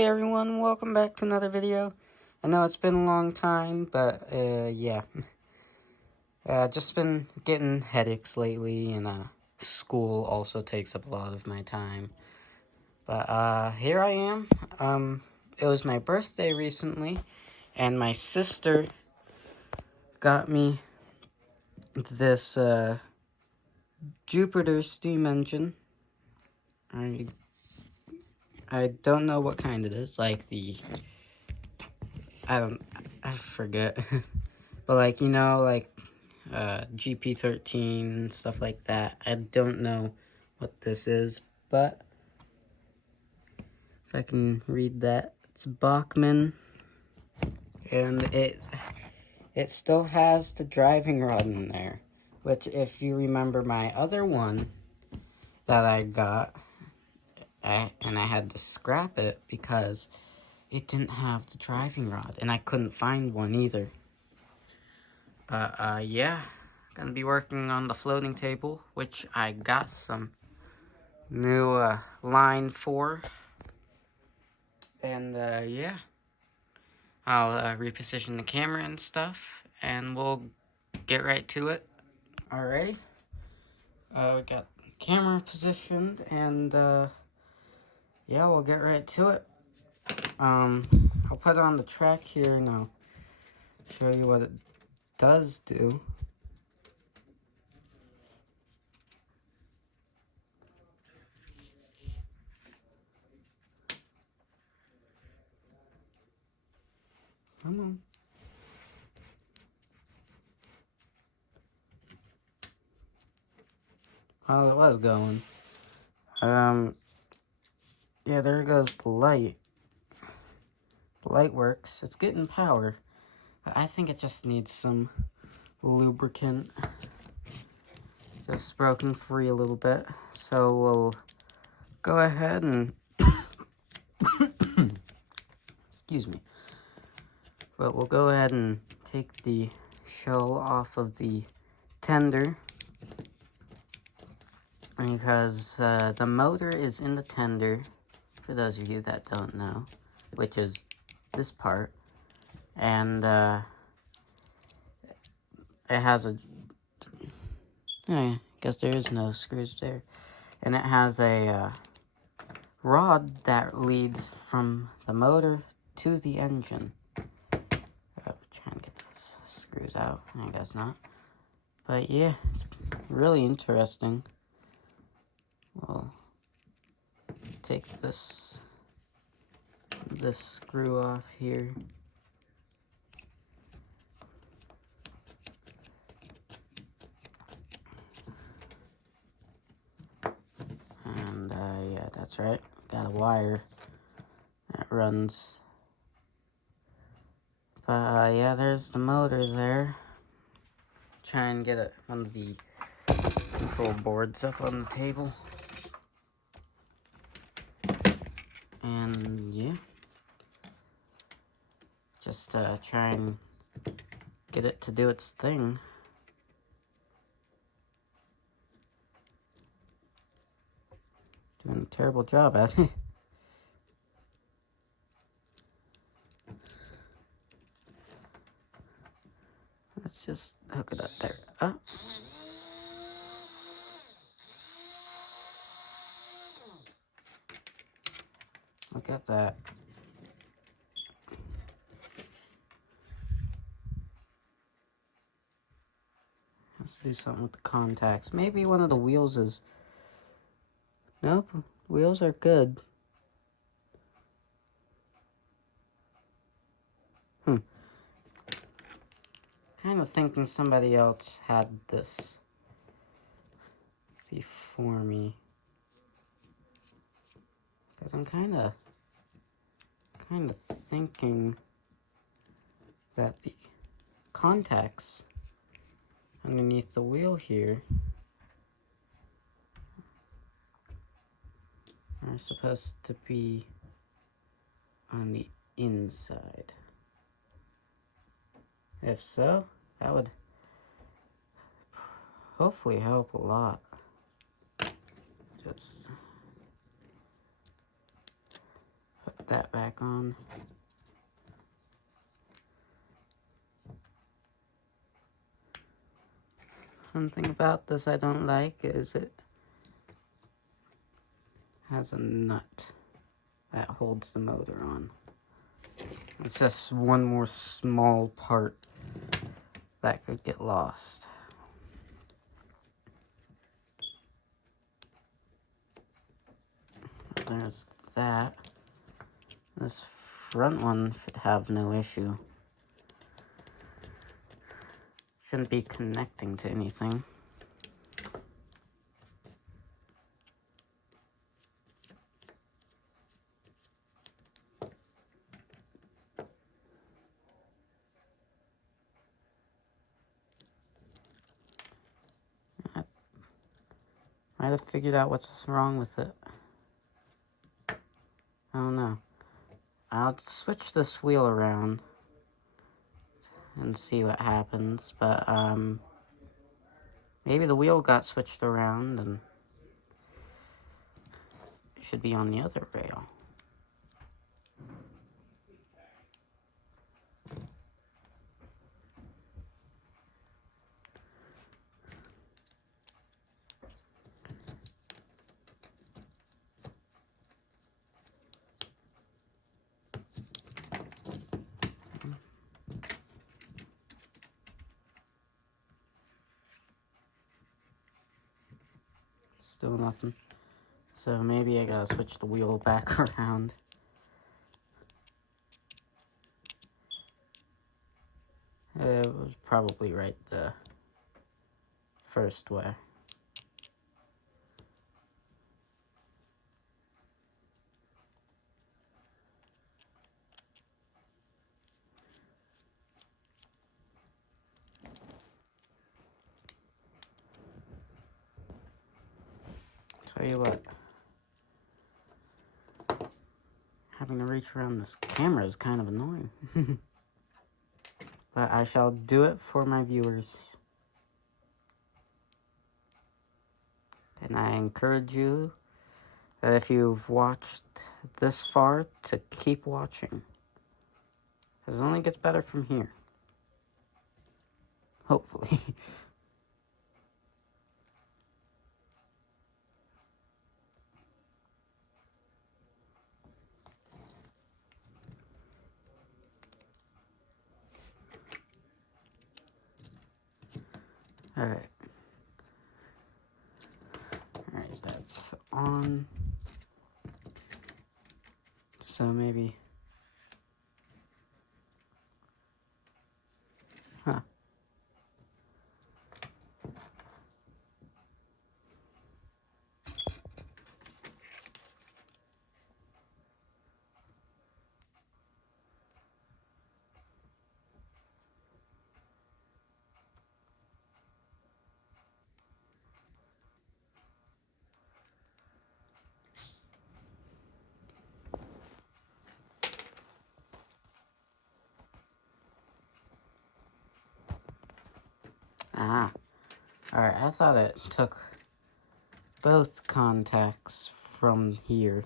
Hey everyone, welcome back to another video. I know it's been a long time, but yeah. Just been getting headaches lately, and school also takes up a lot of my time. But here I am. It was my birthday recently, and my sister got me this Jupiter steam engine. I don't know what kind it is, like I forget. But like, GP13, stuff like that. I don't know what this is, but if I can read that, it's Bachmann, and it still has the driving rod in there, which if you remember my other one that I got, and I had to scrap it because it didn't have the driving rod, and I couldn't find one either. But yeah, gonna be working on the floating table, which I got some new line for. And yeah, I'll reposition the camera and stuff, and we'll get right to it. Alrighty, we got camera positioned, and yeah, we'll get right to it. I'll put it on the track here, and I'll show you what it does do. Come on. How it was going. Yeah, there goes the light. The light works. It's getting power. I think it just needs some lubricant. Just broken free a little bit. So we'll go ahead and excuse me. But we'll go ahead and take the shell off of the tender, because the motor is in the tender, for those of you that don't know, which is this part, and it has a, I guess there is no screws there, and it has a rod that leads from the motor to the engine. Trying to get those screws out. I guess not. But yeah, it's really interesting. We'll take this screw off here. And yeah, that's right. Got a wire that runs. But yeah, there's the motors there. Try and get one of the control boards up on the table. And yeah, just try and get it to do its thing. Doing a terrible job at it. Let's just hook it up there. Oh. Look at that. Let's do something with the contacts. Maybe one of the wheels is... Nope, wheels are good. Kind of thinking somebody else had this before me. Because I'm kind of thinking that the contacts underneath the wheel here are supposed to be on the inside. If so, that would hopefully help a lot. Just put that back on. Something about this I don't like is it has a nut that holds the motor on. It's just one more small part that could get lost. There's that. This front one should have no issue. Shouldn't be connecting to anything. I might have figured out what's wrong with it. I don't know. I'll switch this wheel around and see what happens, but maybe the wheel got switched around and it should be on the other rail. Still nothing. So maybe I gotta switch the wheel back around. It was probably right the first way. Tell you what, having to reach around this camera is kind of annoying. But I shall do it for my viewers. And I encourage you that if you've watched this far, to keep watching. Because it only gets better from here. Hopefully. Alright. Alright, that's on. So maybe... Huh. Ah. Alright, I thought it took both contacts from here.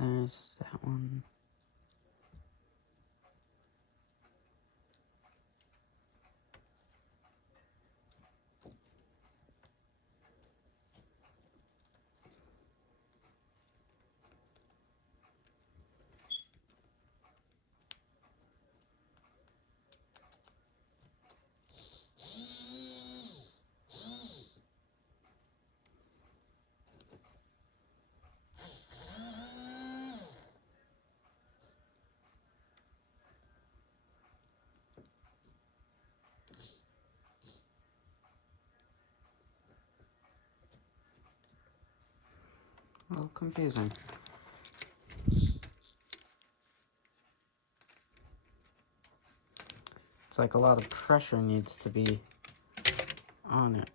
There's that one. a little confusing. It's like a lot of pressure needs to be on it.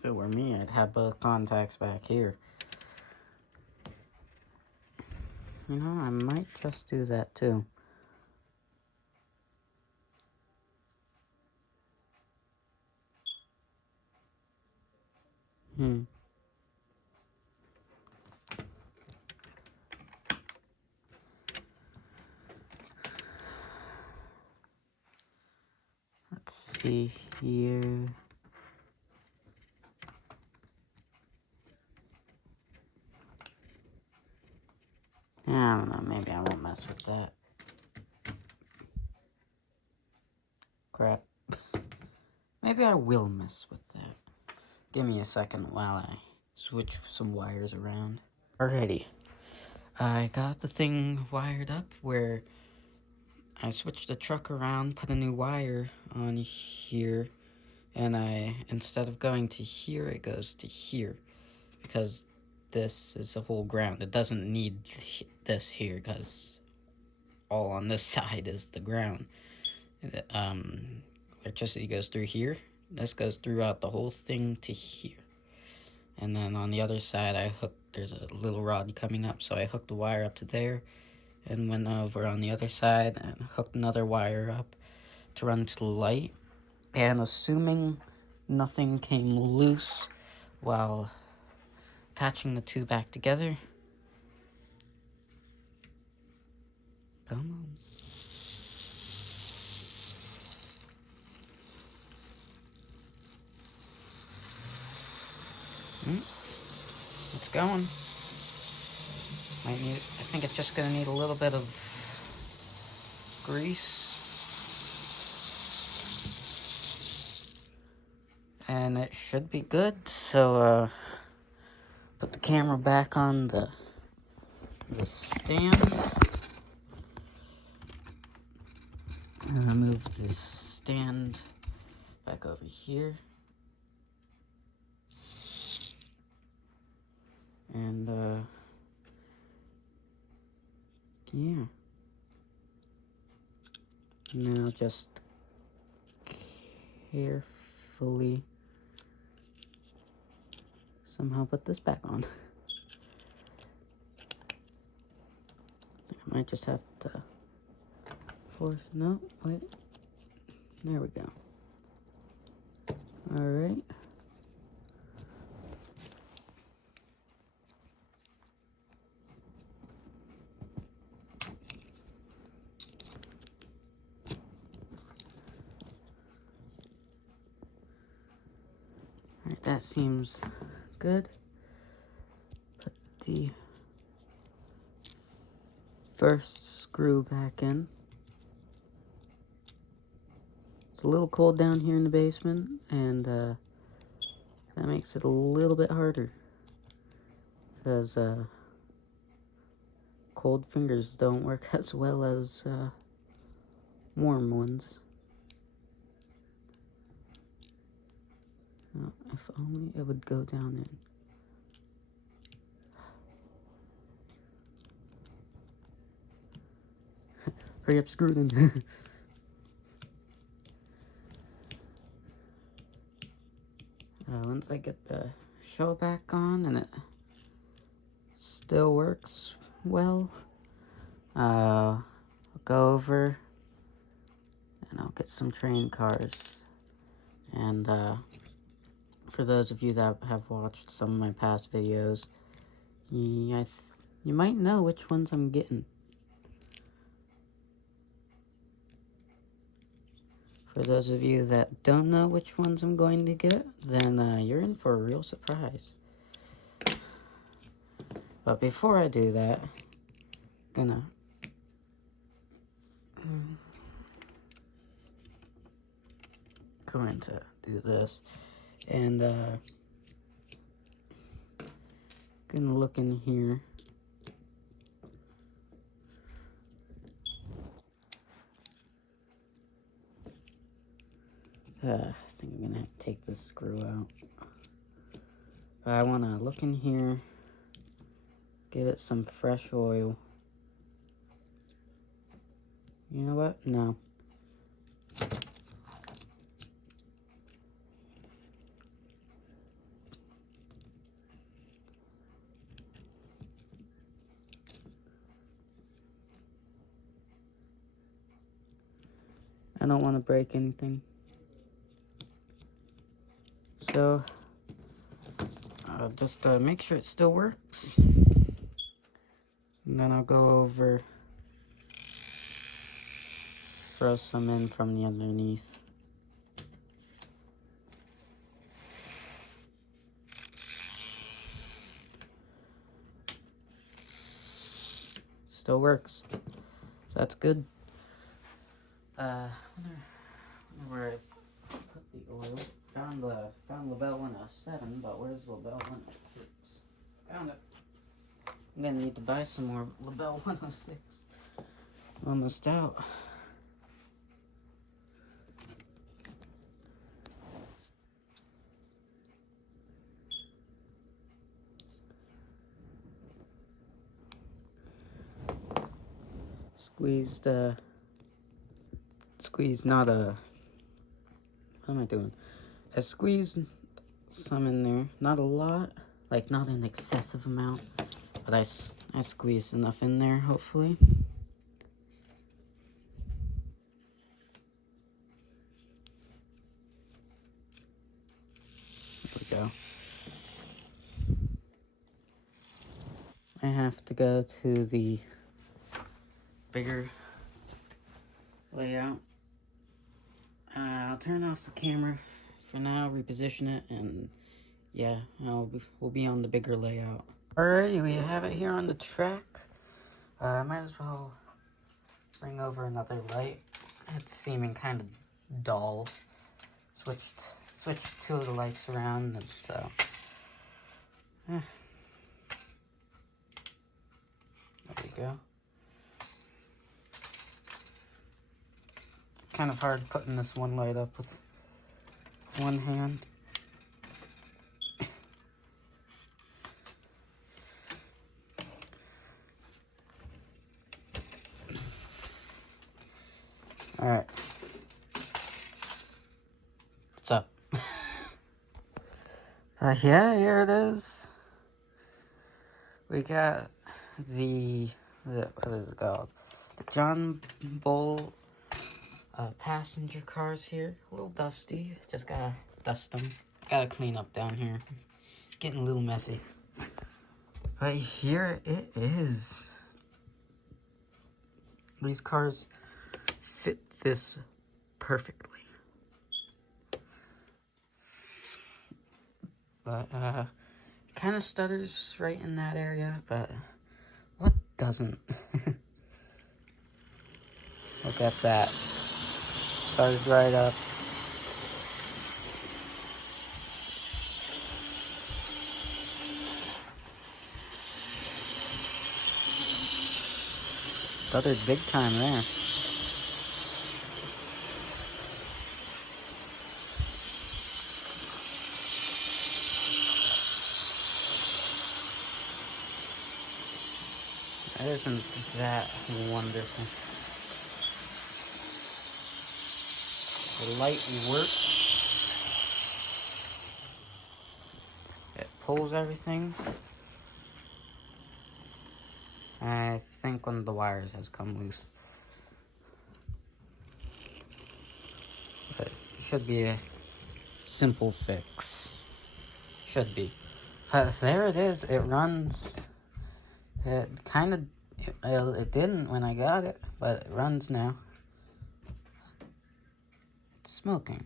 If it were me, I'd have both contacts back here. You know, I might just do that too. Let's see here. I don't know, maybe I won't mess with that. Crap. Maybe I will mess with that. Give me a second while I switch some wires around. Alrighty. I got the thing wired up where I switched the truck around, put a new wire on here, and instead of going to here, it goes to here. Because this is a whole ground. It doesn't need this here because all on this side is the ground. Electricity goes through here. This goes throughout the whole thing to here. And then on the other side, there's a little rod coming up, so I hooked the wire up to there and went over on the other side and hooked another wire up to run to the light. And assuming nothing came loose while attaching the two back together. Come on. It's going. I think it's just gonna need a little bit of grease. And it should be good, so put the camera back on the stand. And I move the stand back over here. And yeah. Now just carefully somehow put this back on. I might just have to force, no, wait, there we go. All right. Alright, that seems good. Put the first screw back in. It's a little cold down here in the basement, and that makes it a little bit harder. Because cold fingers don't work as well as warm ones. Oh, if only it would go down in. Hurry up, screw them. Once I get the show back on and it still works well, I'll go over and I'll get some train cars. And for those of you that have watched some of my past videos, you might know which ones I'm getting. For those of you that don't know which ones I'm going to get, then you're in for a real surprise. But before I do that, I'm gonna going to do this, and gonna look in here. I think I'm gonna have to take this screw out. But I wanna look in here, give it some fresh oil. You know what? No. I don't want to break anything. So, just make sure it still works. And then I'll go over, throw some in from the underneath. Still works. So that's good. Wonder where I put the oil. Found LaBelle 107, but where's LaBelle 106? Found it. I'm gonna need to buy some more LaBelle 106. Almost out. Squeezed not a, what am I doing? I squeezed some in there, not a lot, like not an excessive amount, but I squeezed enough in there, hopefully. There we go. I have to go to the bigger layout. I'll turn off the camera for now, reposition it, and yeah, we'll be on the bigger layout. Alright, we have it here on the track. I might as well bring over another light. It's seeming kind of dull. Switched two of the lights around, and so there we go. It's kind of hard putting this one light up with one hand. Alright. What's up? Yeah, here it is. We got the what is it called? The John Bull passenger cars here. A little dusty. Just gotta dust them. Gotta clean up down here. It's getting a little messy. But here it is. These cars fit this perfectly. But kind of stutters right in that area, but what doesn't? Look at that. Started right up. Stuttered big time there. That isn't that wonderful. The light works. It pulls everything. I think one of the wires has come loose. But it should be a simple fix. Should be. But there it is. It runs. It kind of, it didn't when I got it, but it runs now. It's smoking.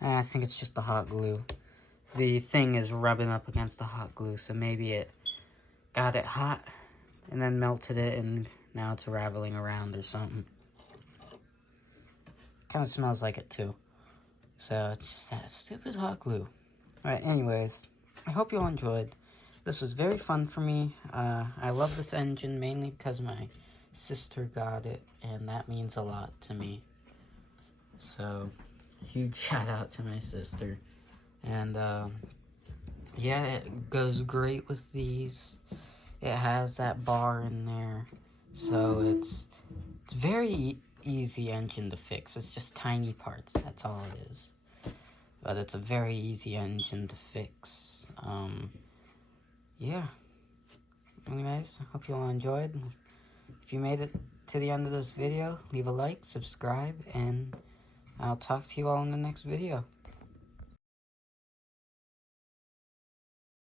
I think it's just the hot glue. the thing is rubbing up against the hot glue, so maybe it got it hot and then melted it, and now it's raveling around or something. Kind of smells like it too. So it's just that stupid hot glue. Alright, anyways, I hope you all enjoyed. This was very fun for me. I love this engine mainly because my sister got it, and that means a lot to me. So, huge shout out to my sister. And, yeah, it goes great with these. It has that bar in there, so it's very easy engine to fix. It's just tiny parts, that's all it is. But it's a very easy engine to fix. Yeah. Anyways, I hope you all enjoyed. If you made it to the end of this video, leave a like, subscribe, and I'll talk to you all in the next video.